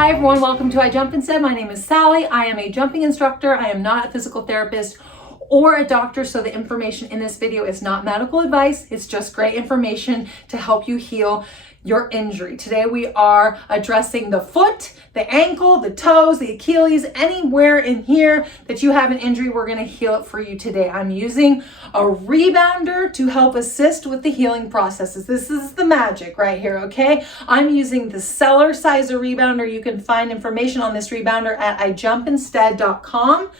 Hi everyone, welcome to I Jump Instead. My name is Sally. I am a jumping instructor. I am not a physical therapist or a doctor, so the information in this video is not medical advice. It's just great information to help you heal your injury. Today we are addressing the foot, the ankle, the toes, the Achilles, anywhere in here that you have an injury, we're gonna heal it for you today. I'm using a rebounder to help assist with the healing processes. This is the magic right here, okay? I'm using the Cellerciser Rebounder. You can find information on this rebounder at ijumpinstead.com.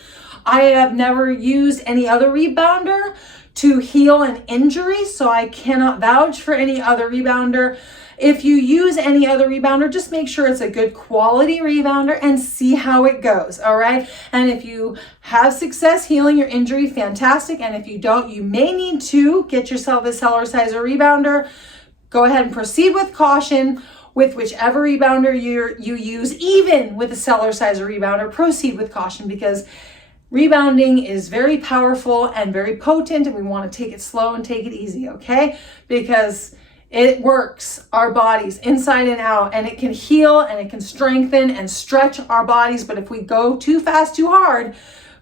I have never used any other rebounder to heal an injury, so I cannot vouch for any other rebounder. If you use any other rebounder, just make sure it's a good quality rebounder and see how it goes, all right? And if you have success healing your injury, fantastic. And if you don't, you may need to get yourself a Cellerciser Rebounder. Go ahead and proceed with caution with whichever rebounder you use. Even with a Cellerciser Rebounder, proceed with caution, because rebounding is very powerful and very potent, and we want to take it slow and take it easy, okay? Because it works our bodies inside and out, and it can heal and it can strengthen and stretch our bodies. But if we go too fast, too hard,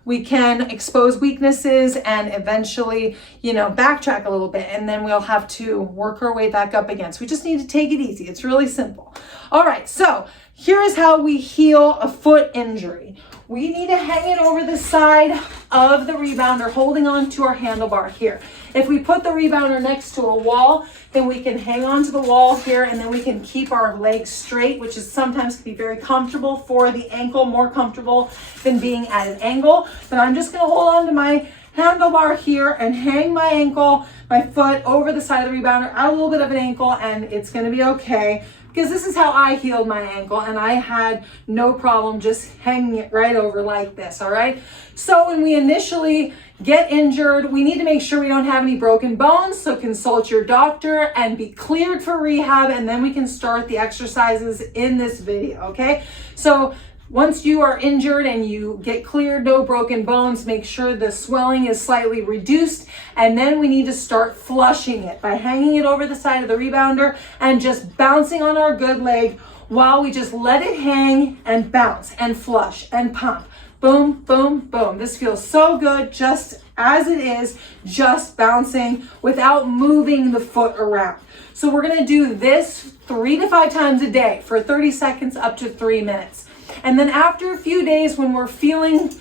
we can expose weaknesses and eventually, backtrack a little bit, and then we'll have to work our way back up again. So we just need to take it easy. It's really simple. All right, so here is how we heal a foot injury. We need to hang it over the side of the rebounder, holding on to our handlebar here. If we put the rebounder next to a wall, then we can hang on to the wall here, and then we can keep our legs straight, which is sometimes can be very comfortable for the ankle, more comfortable than being at an angle. But I'm just gonna hold on to my handlebar here and hang my ankle, my foot over the side of the rebounder at a little bit of an ankle, and it's gonna be okay. Because this is how I healed my ankle, and I had no problem just hanging it right over like this, all right? So when we initially get injured, we need to make sure we don't have any broken bones, so consult your doctor and be cleared for rehab, and then we can start the exercises in this video, okay? So once you are injured and you get cleared, no broken bones, make sure the swelling is slightly reduced, and then we need to start flushing it by hanging it over the side of the rebounder and just bouncing on our good leg while we just let it hang and bounce and flush and pump. Boom, boom, boom. This feels so good just as it is, just bouncing without moving the foot around. So we're gonna do this 3 to 5 times a day for 30 seconds up to 3 minutes. And then after a few days, when we're feeling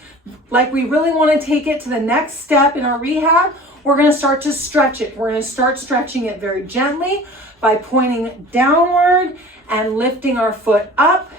like we really want to take it to the next step in our rehab, we're going to start to stretch it. We're going to start stretching it very gently by pointing downward and lifting our foot up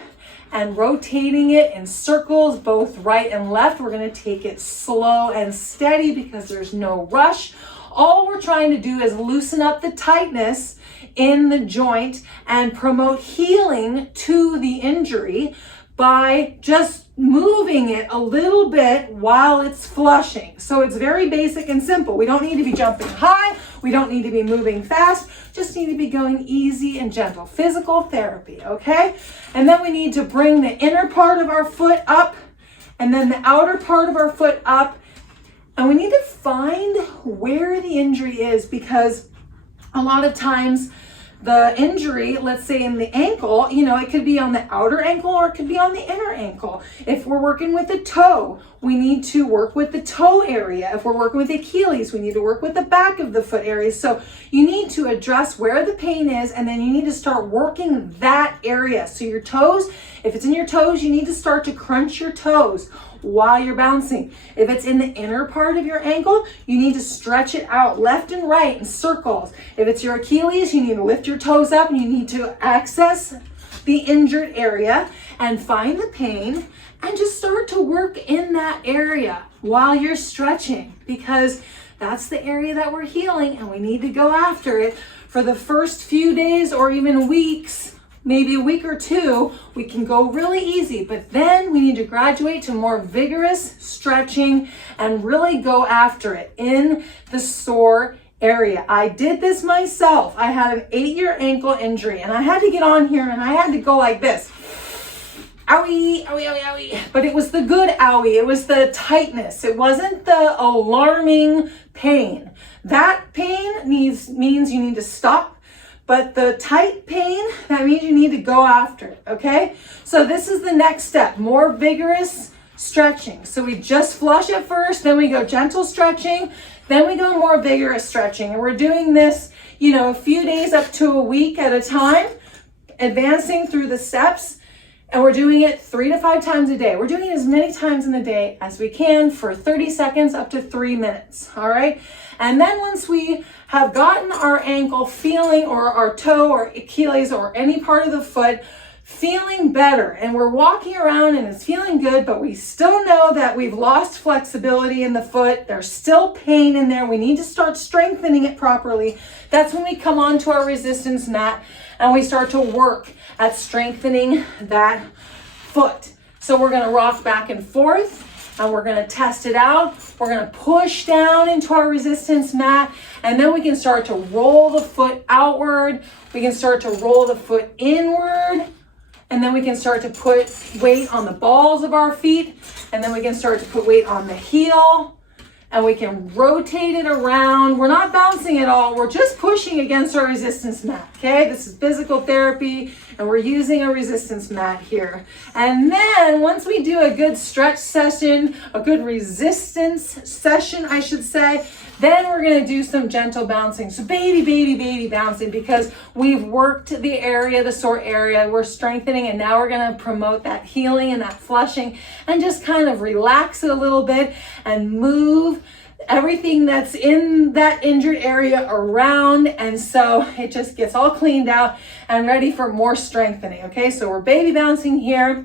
and rotating it in circles, both right and left. We're going to take it slow and steady because there's no rush. All we're trying to do is loosen up the tightness in the joint and promote healing to the injury by just moving it a little bit while it's flushing. So it's very basic and simple. We don't need to be jumping high. We don't need to be moving fast. Just need to be going easy and gentle. Physical therapy, okay? And then we need to bring the inner part of our foot up and then the outer part of our foot up. And we need to find where the injury is, because a lot of times the injury, let's say in the ankle, it could be on the outer ankle or it could be on the inner ankle. If we're working with the toe, we need to work with the toe area. If we're working with Achilles, we need to work with the back of the foot area. So you need to address where the pain is, and then you need to start working that area. So your toes, if it's in your toes, you need to start to crunch your toes while you're bouncing. If it's in the inner part of your ankle, you need to stretch it out left and right in circles. If it's your Achilles, you need to lift your toes up and you need to access the injured area and find the pain and just start to work in that area while you're stretching, because that's the area that we're healing, and we need to go after it for the first few days or even weeks. Maybe a week or 2, we can go really easy, but then we need to graduate to more vigorous stretching and really go after it in the sore area. I did this myself. I had an 8-year ankle injury, and I had to get on here and I had to go like this. Owie, owie, owie, owie. But it was the good owie. It was the tightness. It wasn't the alarming pain. That pain means you need to stop, But the tight pain, that means you need to go after it, okay? So this is the next step, more vigorous stretching. So we just flush it first, then we go gentle stretching, then we go more vigorous stretching. And we're doing this, you know, a few days up to a week at a time, advancing through the steps. And we're doing it 3 to 5 times a day. We're doing it as many times in the day as we can for 30 seconds up to 3 minutes, all right? And then once we have gotten our ankle feeling, or our toe or Achilles or any part of the foot feeling better, and we're walking around and it's feeling good, but we still know that we've lost flexibility in the foot, there's still pain in there, we need to start strengthening it properly, that's when we come onto our resistance mat and we start to work at strengthening that foot. So we're gonna rock back and forth, and we're gonna test it out. We're gonna push down into our resistance mat, and then we can start to roll the foot outward. We can start to roll the foot inward, and then we can start to put weight on the balls of our feet, and then we can start to put weight on the heel, and we can rotate it around. We're not bouncing at all. We're just pushing against our resistance mat, okay? This is physical therapy, and we're using a resistance mat here. And then once we do a good stretch session, a good resistance session, I should say, then we're gonna do some gentle bouncing. So baby bouncing, because we've worked the area, the sore area, we're strengthening, and now we're gonna promote that healing and that flushing, and just kind of relax it a little bit and move everything that's in that injured area around, and so it just gets all cleaned out and ready for more strengthening, okay? So we're baby bouncing here,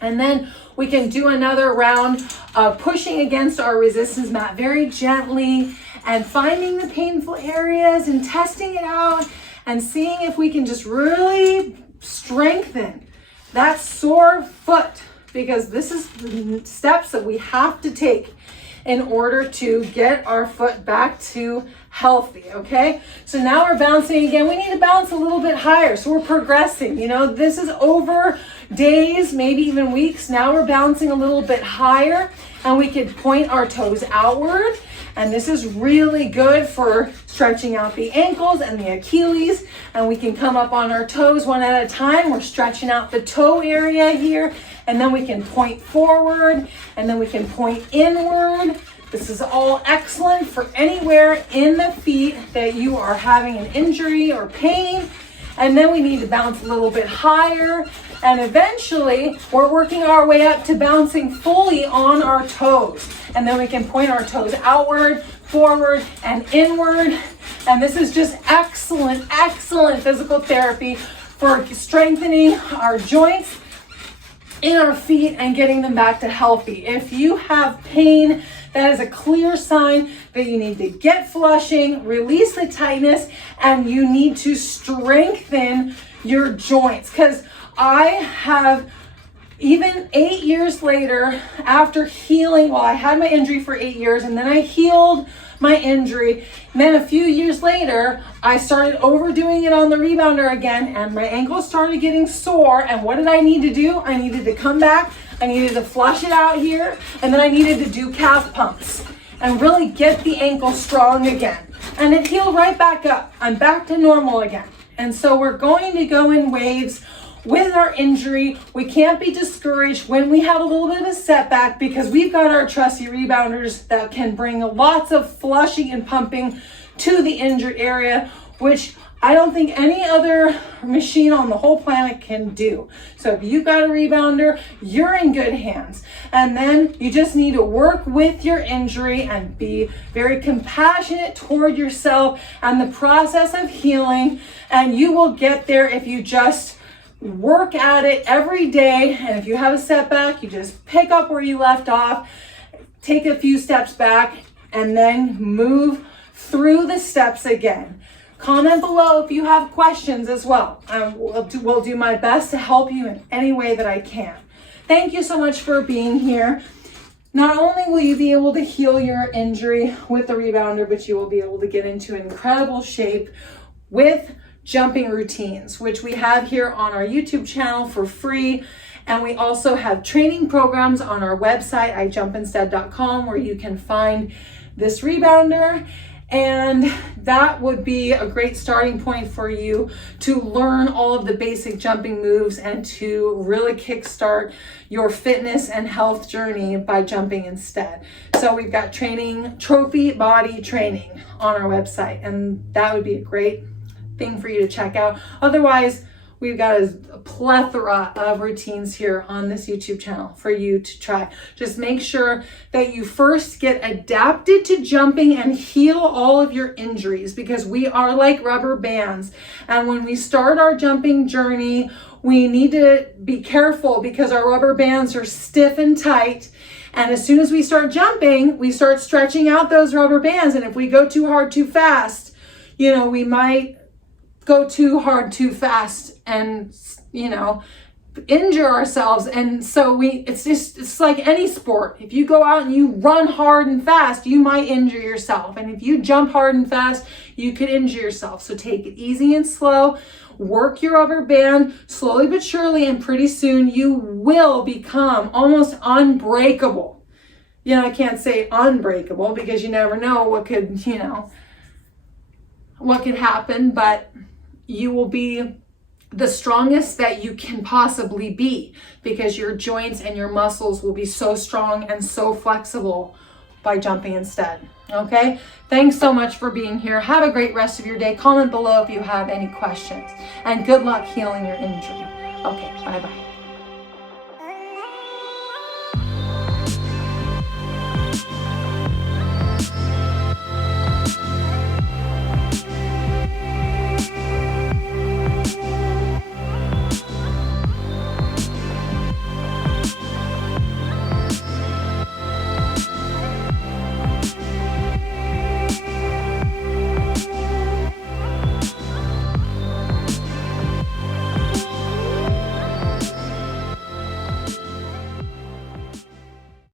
and then we can do another round of pushing against our resistance mat very gently and finding the painful areas and testing it out and seeing if we can just really strengthen that sore foot, because this is the steps that we have to take in order to get our foot back to healthy, okay? So now we're bouncing again. We need to bounce a little bit higher, so we're progressing. You know, this is over days, maybe even weeks. Now we're bouncing a little bit higher, and we could point our toes outward, and this is really good for stretching out the ankles and the Achilles, and we can come up on our toes one at a time. We're stretching out the toe area here, and then we can point forward, and then we can point inward. This is all excellent for anywhere in the feet that you are having an injury or pain. And then we need to bounce a little bit higher, and eventually we're working our way up to bouncing fully on our toes. And then we can point our toes outward, forward, and inward. And this is just excellent physical therapy for strengthening our joints in our feet and getting them back to healthy. If you have pain, that is a clear sign that you need to get flushing, release the tightness, and you need to strengthen your joints. Because I have, even 8 years later, after healing, well, I had my injury for 8 years, and then I healed my injury. And then a few years later, I started overdoing it on the rebounder again, and my ankle started getting sore. And what did I need to do? I needed to come back, I needed to flush it out here, and then I needed to do calf pumps and really get the ankle strong again. And it healed right back up. I'm back to normal again. And so we're going to go in waves with our injury. We can't be discouraged when we have a little bit of a setback, because we've got our trusty rebounders that can bring lots of flushing and pumping to the injured area, which I don't think any other machine on the whole planet can do. So if you've got a rebounder, you're in good hands. And then you just need to work with your injury and be very compassionate toward yourself and the process of healing. And you will get there if you just work at it every day. And if you have a setback, you just pick up where you left off, take a few steps back, and then move through the steps again. Comment below if you have questions as well. I will do my best to help you in any way that I can. Thank you so much for being here. Not only will you be able to heal your injury with the rebounder, but you will be able to get into incredible shape with jumping routines, which we have here on our YouTube channel for free. And we also have training programs on our website, ijumpinstead.com, where you can find this rebounder And that would be a great starting point for you to learn all of the basic jumping moves and to really kickstart your fitness and health journey by jumping instead. So we've got training, trophy body training on our website, and that would be a great thing for you to check out. Otherwise, we've got a plethora of routines here on this YouTube channel for you to try. Just make sure that you first get adapted to jumping and heal all of your injuries, because we are like rubber bands. And when we start our jumping journey, we need to be careful because our rubber bands are stiff and tight. And as soon as we start jumping, we start stretching out those rubber bands. And if we go too hard, too fast, we might go too hard, too fast and, injure ourselves. And so it's like any sport. If you go out and you run hard and fast, you might injure yourself. And if you jump hard and fast, you could injure yourself. So take it easy and slow, work your rubber band slowly but surely, and pretty soon you will become almost unbreakable. I can't say unbreakable because you never know what could happen, but you will be the strongest that you can possibly be because your joints and your muscles will be so strong and so flexible by jumping instead. Okay? Thanks so much for being here. Have a great rest of your day. Comment below if you have any questions. And good luck healing your injury. Okay, bye-bye.